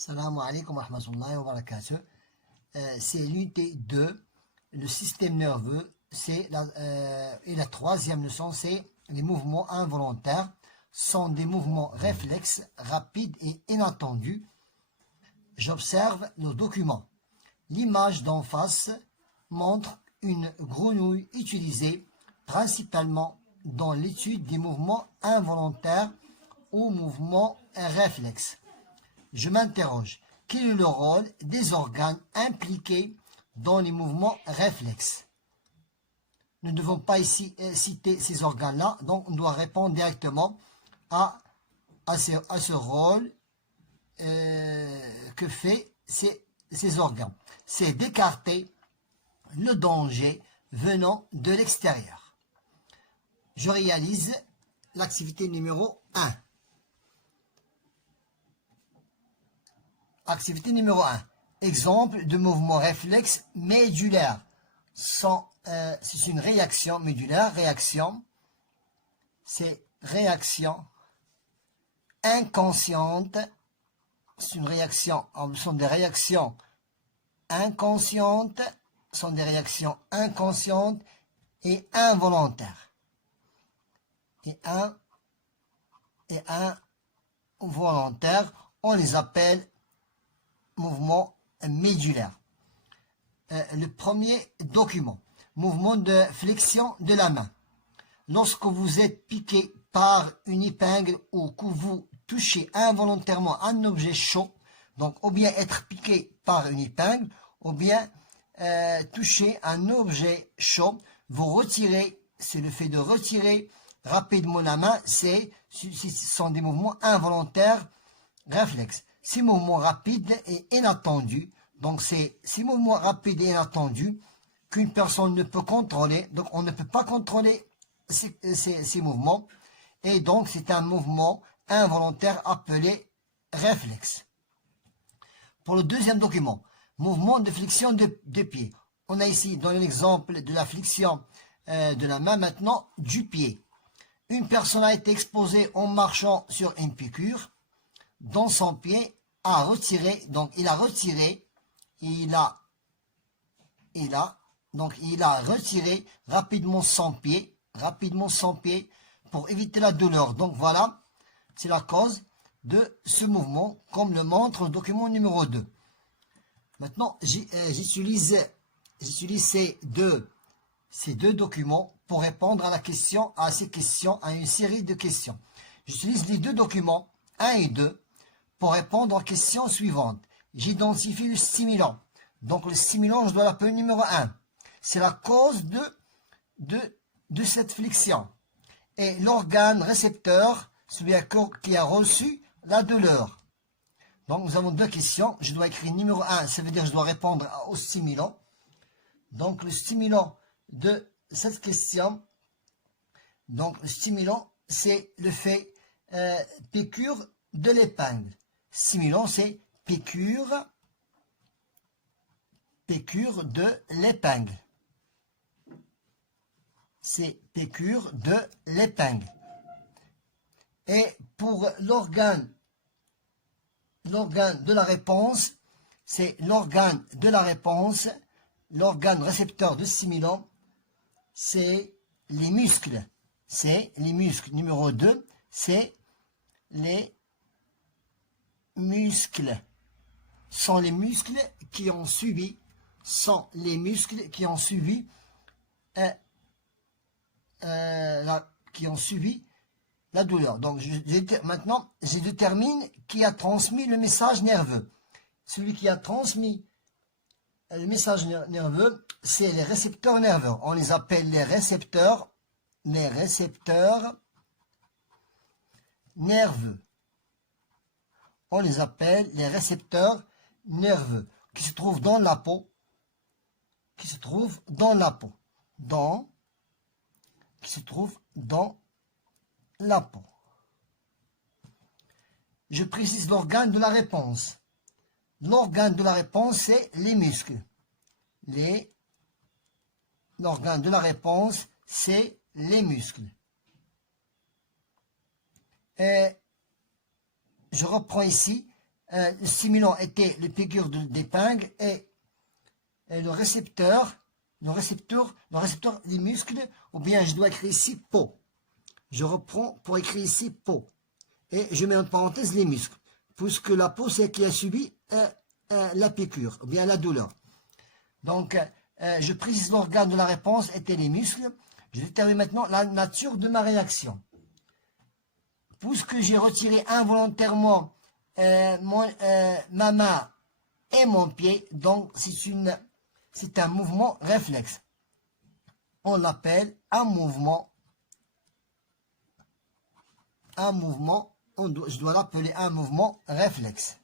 Salam alaikum wa rahmatullahi wa barakatuh. C'est l'unité 2, le système nerveux, et la troisième leçon, c'est les mouvements involontaires, sont des mouvements réflexes, rapides et inattendus. J'observe le document. L'image d'en face montre une grenouille utilisée principalement dans l'étude des mouvements involontaires ou mouvements réflexes. Je m'interroge, quel est le rôle des organes impliqués dans les mouvements réflexes? Nous ne devons pas ici citer ces organes-là, donc on doit répondre directement à ce rôle que fait ces organes. C'est d'écarter le danger venant de l'extérieur. Je réalise l'activité numéro 1. Activité numéro 1. Exemple de mouvement réflexe médulaire. C'est une réaction médulaire. Réaction. C'est réaction inconsciente. C'est une réaction. Ce sont des réactions inconscientes. Ce sont des réactions inconscientes et involontaires. Et involontaires, on les appelle mouvement médulaire. Le premier document, mouvement de flexion de la main. Lorsque vous êtes piqué par une épingle ou que vous touchez involontairement un objet chaud, donc ou bien être piqué par une épingle, ou bien toucher un objet chaud, vous retirez, c'est le fait de retirer rapidement la main, ce sont des mouvements involontaires réflexes. Ces mouvements rapides et inattendus, donc c'est ces mouvements rapides et inattendus qu'une personne ne peut contrôler, donc on ne peut pas contrôler ces mouvements, et donc c'est un mouvement involontaire appelé réflexe. Pour le deuxième document, mouvement de flexion de pied. On a ici dans l'exemple de la flexion de la main, maintenant du pied. Une personne a été exposée en marchant sur une piqûre dans son pied, a retiré, donc il a retiré, il a retiré rapidement son pied pour éviter la douleur. Donc voilà, c'est la cause de ce mouvement, comme le montre le document numéro 2. Maintenant, j'utilise ces deux documents pour répondre à ces questions, à une série de questions. J'utilise les deux documents, 1 et 2, pour répondre aux questions suivantes. J'identifie le stimulant. Donc le stimulant, je dois l'appeler numéro 1. C'est la cause de cette flexion. Et l'organe récepteur, celui qui a reçu la douleur. Donc nous avons deux questions. Je dois écrire numéro 1, ça veut dire que je dois répondre au stimulant. Donc le stimulant de cette question, donc le stimulant, c'est le fait piqûre de l'épingle. Stimulant, c'est piqûre de l'épingle. C'est piqûre de l'épingle. Et pour l'organe de la réponse, c'est l'organe de la réponse, l'organe récepteur de stimulant, c'est les muscles. C'est les muscles. Numéro 2, c'est les muscles. Sont les muscles qui ont suivi la douleur. Donc maintenant je détermine qui a transmis le message nerveux. Celui qui a transmis le message nerveux, c'est les récepteurs nerveux. On les appelle les récepteurs nerveux. On les appelle les récepteurs nerveux qui se trouvent dans la peau. Je précise l'organe de la réponse. L'organe de la réponse, c'est les muscles. L'organe de la réponse, c'est les muscles. Et je reprends ici le stimulant était le piqûre d'épingle et le récepteur des muscles, ou bien je dois écrire ici peau. Je reprends pour écrire ici peau. Et je mets en parenthèse les muscles, puisque la peau, c'est qui a subi la piqûre, ou bien la douleur. Donc, je précise l'organe de la réponse était les muscles. Je détermine maintenant la nature de ma réaction. Puisque j'ai retiré involontairement ma main et mon pied, donc c'est un mouvement réflexe. On l'appelle un mouvement. Je dois l'appeler un mouvement réflexe.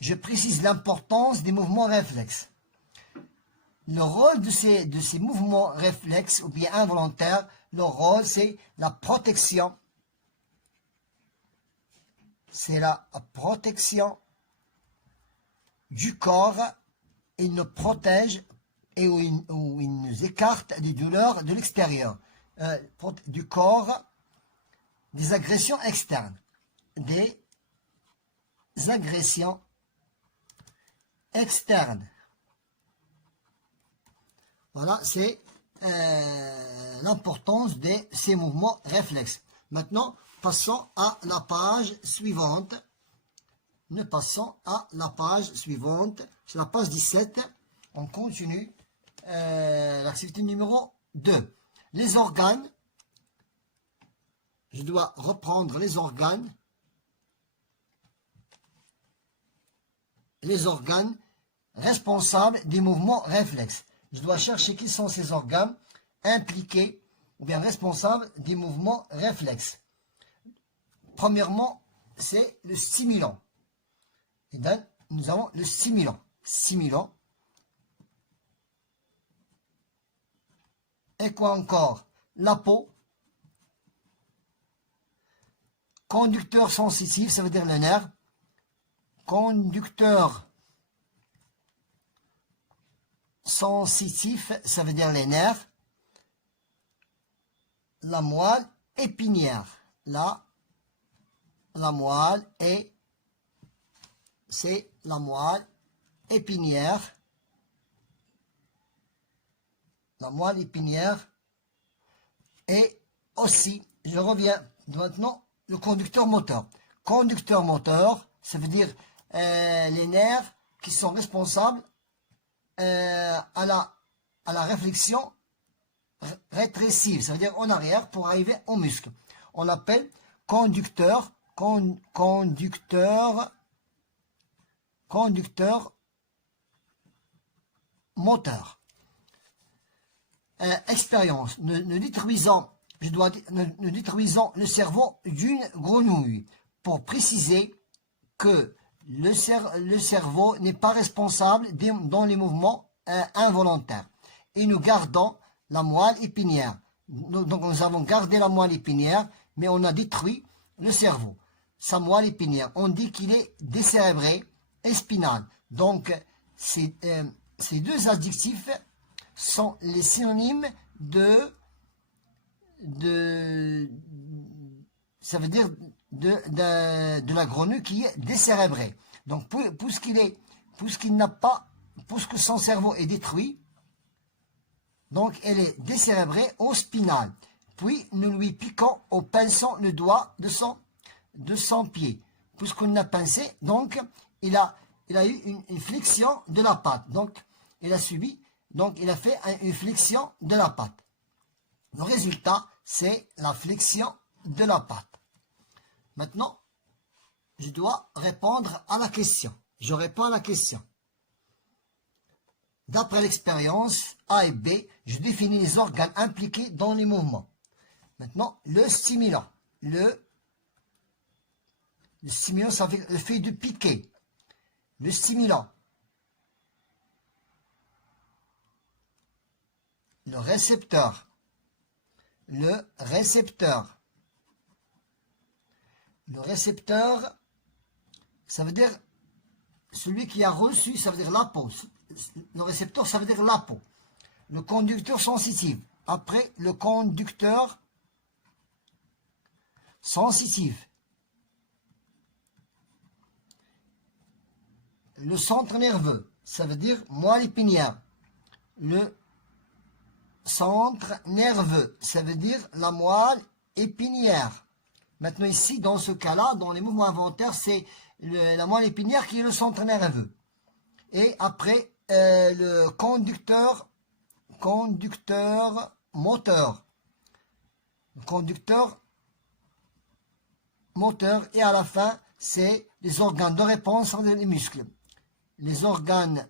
Je précise l'importance des mouvements réflexes. Le rôle de ces mouvements réflexes ou bien involontaires, leur rôle c'est la protection. C'est la protection du corps. Il nous protège et où il nous écarte des douleurs de l'extérieur, du corps, des agressions externes, des agressions externes. Voilà, c'est l'importance de ces mouvements réflexes. Maintenant, passons à la page suivante. Nous passons à la page suivante. C'est la page 17. On continue l'activité numéro 2. Les organes. Je dois reprendre les organes. Les organes responsables des mouvements réflexes. Je dois chercher qui sont ces organes impliqués ou bien responsables des mouvements réflexes. Premièrement, c'est le stimulant. Et donc, nous avons le stimulant. Stimulant. Et quoi encore? La peau. Conducteur sensitif, ça veut dire le nerf. Conducteur sensitif, ça veut dire les nerfs. La moelle épinière. La moelle est, c'est la moelle épinière. La moelle épinière. Et aussi, je reviens maintenant, le conducteur moteur. Conducteur moteur, ça veut dire les nerfs qui sont responsables à la réflexion rétrécive, ça veut dire en arrière pour arriver au muscle. On l'appelle conducteur moteur. Expérience. Nous détruisons le cerveau d'une grenouille pour préciser que le cerveau n'est pas responsable dans les mouvements involontaires. Et nous gardons la moelle épinière. Donc nous avons gardé la moelle épinière, mais on a détruit le cerveau. Sa moelle épinière, on dit qu'il est décérébré et spinal. Donc ces deux adjectifs sont les synonymes ça veut dire de la grenouille qui est décérébrée. Donc, puisque son cerveau est détruit, donc elle est décérébrée au spinal. Puis, nous lui piquons au pinçant le doigt de son pied. Puisqu'on a pincé, donc, il a eu une flexion de la patte. Donc, il a fait une flexion de la patte. Le résultat, c'est la flexion de la patte. Maintenant, je dois répondre à la question. Je réponds à la question. D'après l'expérience A et B, je définis les organes impliqués dans les mouvements. Maintenant, le stimulant. Le stimulant, ça fait le fait de piquer. Le stimulant. Le récepteur. Le récepteur. Le récepteur, ça veut dire celui qui a reçu, ça veut dire la peau. Le récepteur, ça veut dire la peau. Le conducteur sensitif. Après, le conducteur sensitif. le centre nerveux, ça veut dire moelle épinière. Le centre nerveux, ça veut dire la moelle épinière. Maintenant ici, dans ce cas-là, dans les mouvements involontaires, c'est la moelle épinière qui est le centre nerveux. Et après, le conducteur moteur. Conducteur moteur. Et à la fin, c'est les organes de réponse, les muscles. Les organes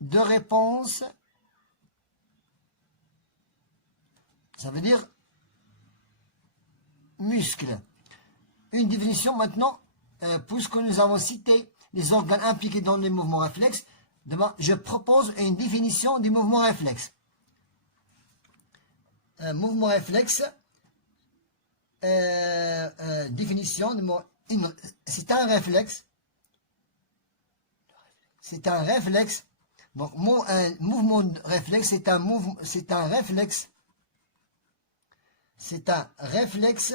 de réponse, ça veut dire muscles. Une définition maintenant, puisque nous avons cité les organes impliqués dans les mouvements réflexes, je propose une définition du mouvement réflexe. Un mouvement réflexe, définition, c'est un réflexe. C'est un réflexe. Donc, un mouvement réflexe, c'est un réflexe. C'est un réflexe.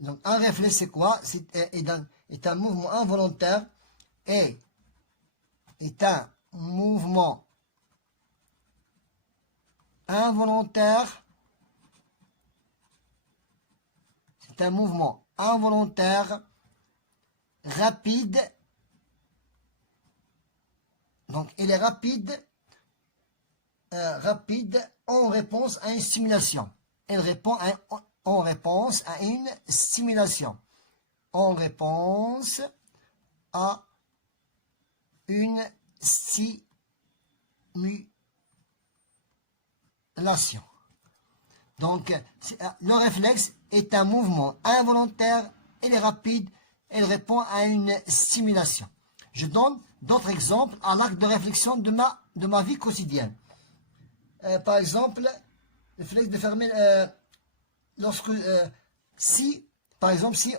Donc, un réflexe, c'est quoi? Est un mouvement involontaire et est un mouvement involontaire. C'est un mouvement involontaire rapide. Donc, il est rapide en réponse à une stimulation. Elle répond en réponse à une stimulation. En réponse à une stimulation. Donc, le réflexe est un mouvement involontaire, il est rapide, il répond à une stimulation. Je donne d'autres exemples à l'acte de réflexion de ma vie quotidienne. Par exemple, le réflexe de fermer, par exemple, si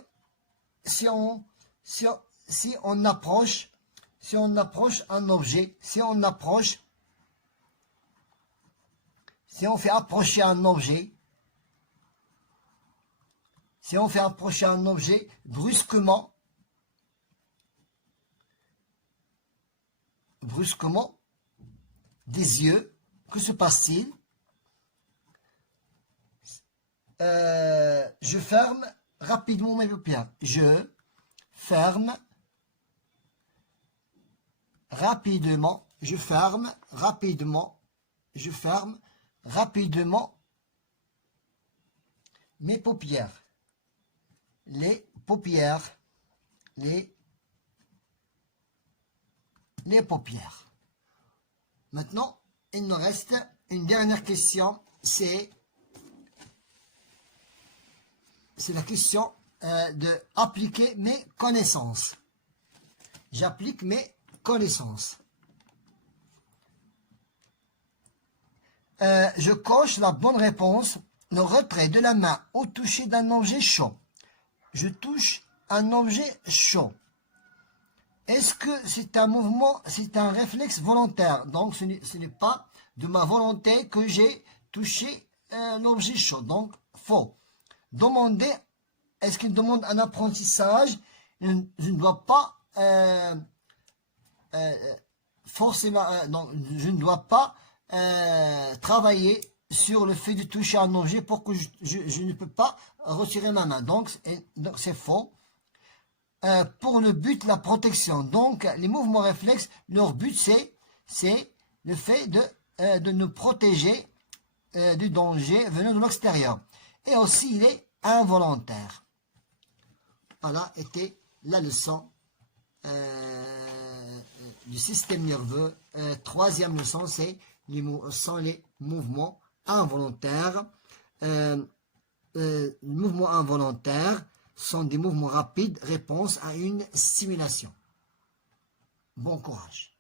on approche un objet, si on fait approcher un objet brusquement, des yeux, que se passe-t-il? Je ferme rapidement mes paupières. Je ferme rapidement mes paupières. Les paupières. Maintenant, il nous reste une dernière question, c'est la question de appliquer mes connaissances. J'applique mes connaissances. Je coche la bonne réponse, le retrait de la main au toucher d'un objet chaud. Je touche un objet chaud. Est-ce que c'est un mouvement, c'est un réflexe volontaire? Donc, ce n'est pas de ma volonté que j'ai touché l'objet chaud. Donc, faux. Demander, est-ce qu'il demande un apprentissage? Je ne dois pas forcément, non, je ne dois pas travailler sur le fait de toucher un objet pour que je ne peux pas retirer ma main. Donc c'est faux. Pour le but, la protection. Donc, les mouvements réflexes, leur but, c'est le fait de nous protéger du danger venant de l'extérieur. Et aussi, il est involontaire. Voilà, était la leçon du système nerveux. Troisième leçon, c'est les mouvements involontaires. Les mouvements involontaires sont des mouvements rapides, réponse à une stimulation. Bon courage.